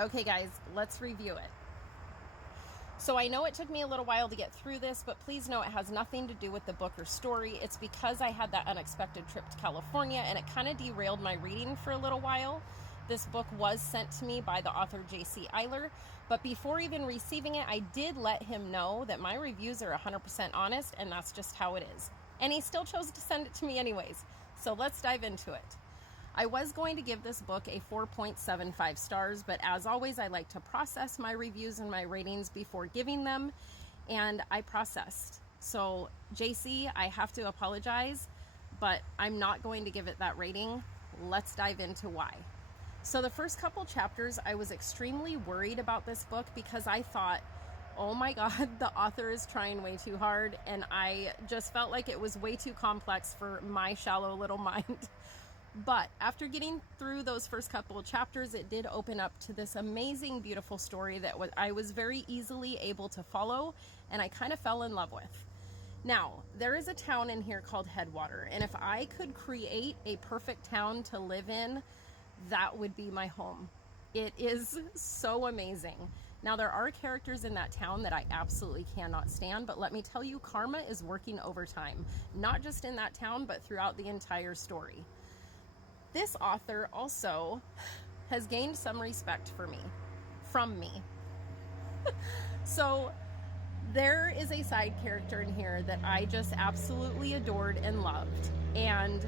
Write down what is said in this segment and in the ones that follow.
Okay, guys, let's review it. So I know it took me a little while to get through this, but please know it has nothing to do with the book or story. It's because I had that unexpected trip to California and it kind of derailed my reading for a little while. This book was sent to me by the author J.C. Eiler, but before even receiving it, I did let him know that my reviews are 100% honest, and that's just how it is. And he still chose to send it to me anyways. So let's dive into it. I was going to give this book a 4.75 stars, but as always, I like to process my reviews and my ratings before giving them, and I processed. So, JC, I have to apologize, but I'm not going to give it that rating. Let's dive into why. So the first couple chapters, I was extremely worried about this book because I thought, oh my God, the author is trying way too hard, and I just felt like it was way too complex for my shallow little mind. But after getting through those first couple of chapters, it did open up to this amazing, beautiful story that I was very easily able to follow, and I kind of fell in love with. Now, there is a town in here called Headwater, and if I could create a perfect town to live in, that would be my home. It is so amazing. Now, there are characters in that town that I absolutely cannot stand, but let me tell you, karma is working overtime, not just in that town, but throughout the entire story. This author also has gained some respect from me. So there is a side character in here that I just absolutely adored and loved. And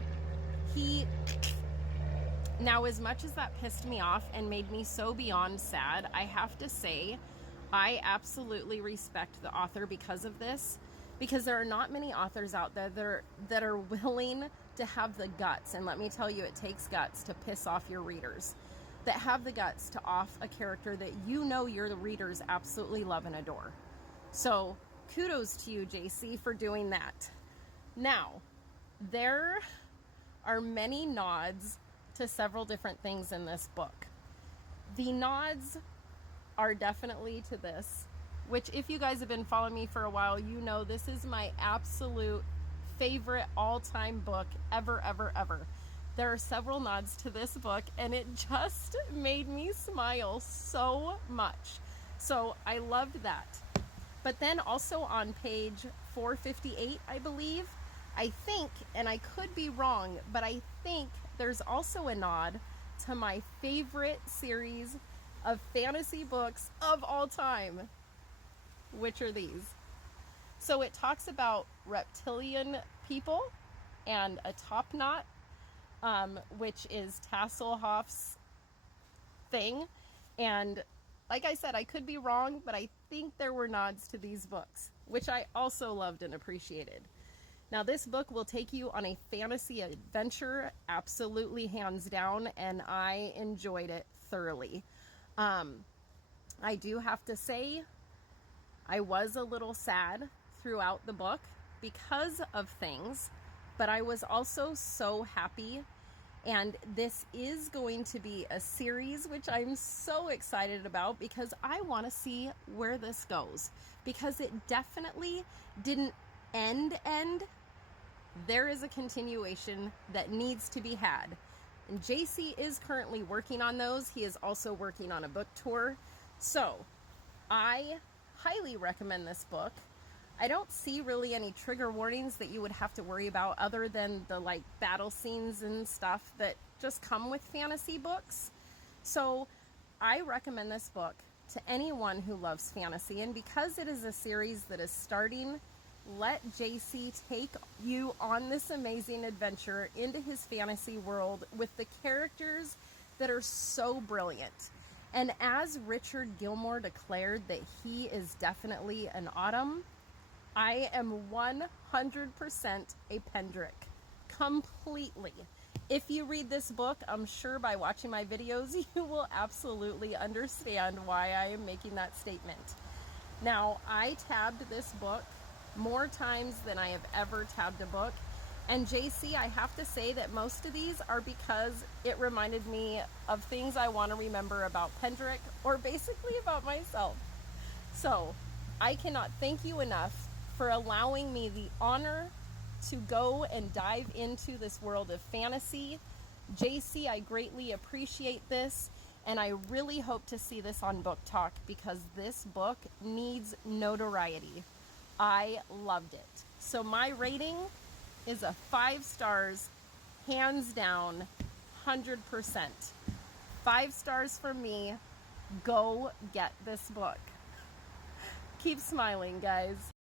now, as much as that pissed me off and made me so beyond sad, I have to say I absolutely respect the author because of this. Because there are not many authors out there that are willing to have the guts, and let me tell you, it takes guts to piss off your readers, that have the guts to off a character that you know your readers absolutely love and adore. So kudos to you, JC, for doing that. Now, there are many nods to several different things in this book. The nods are definitely to this, which if you guys have been following me for a while, you know this is my absolute favorite all-time book ever. There are several nods to this book, and it just made me smile so much. So I loved that. But then also on page 458, I believe, I think, and I could be wrong, but I think there's also a nod to my favorite series of fantasy books of all time, which are these. So it talks about reptilian people and a top knot, which is Tasselhoff's thing. And like I said, I could be wrong, but I think there were nods to these books, which I also loved and appreciated. Now, this book will take you on a fantasy adventure, absolutely hands down, and I enjoyed it thoroughly. I do have to say, I was a little sad throughout the book because of things, but I was also so happy. And this is going to be a series, which I'm so excited about because I want to see where this goes, because it definitely didn't end. There is a continuation that needs to be had. And JC is currently working on those. He is also working on a book tour. So I highly recommend this book. I don't see really any trigger warnings that you would have to worry about other than the battle scenes and stuff that just come with fantasy books. So I recommend this book to anyone who loves fantasy. And because it is a series that is starting, let JC take you on this amazing adventure into his fantasy world with the characters that are so brilliant. And as Richard Gilmore declared that he is definitely an Autumn, I am 100% a Pendrick. Completely. If you read this book, I'm sure by watching my videos, you will absolutely understand why I am making that statement. Now, I tabbed this book more times than I have ever tabbed a book. And JC, I have to say that most of these are because it reminded me of things I want to remember about Pendrick, or basically about myself. So I cannot thank you enough for allowing me the honor to go and dive into this world of fantasy. JC, I greatly appreciate this. And I really hope to see this on Book Talk because this book needs notoriety. I loved it. So my rating is a 5 stars, hands down, 100%. 5 stars for me. Go get this book. Keep smiling, guys.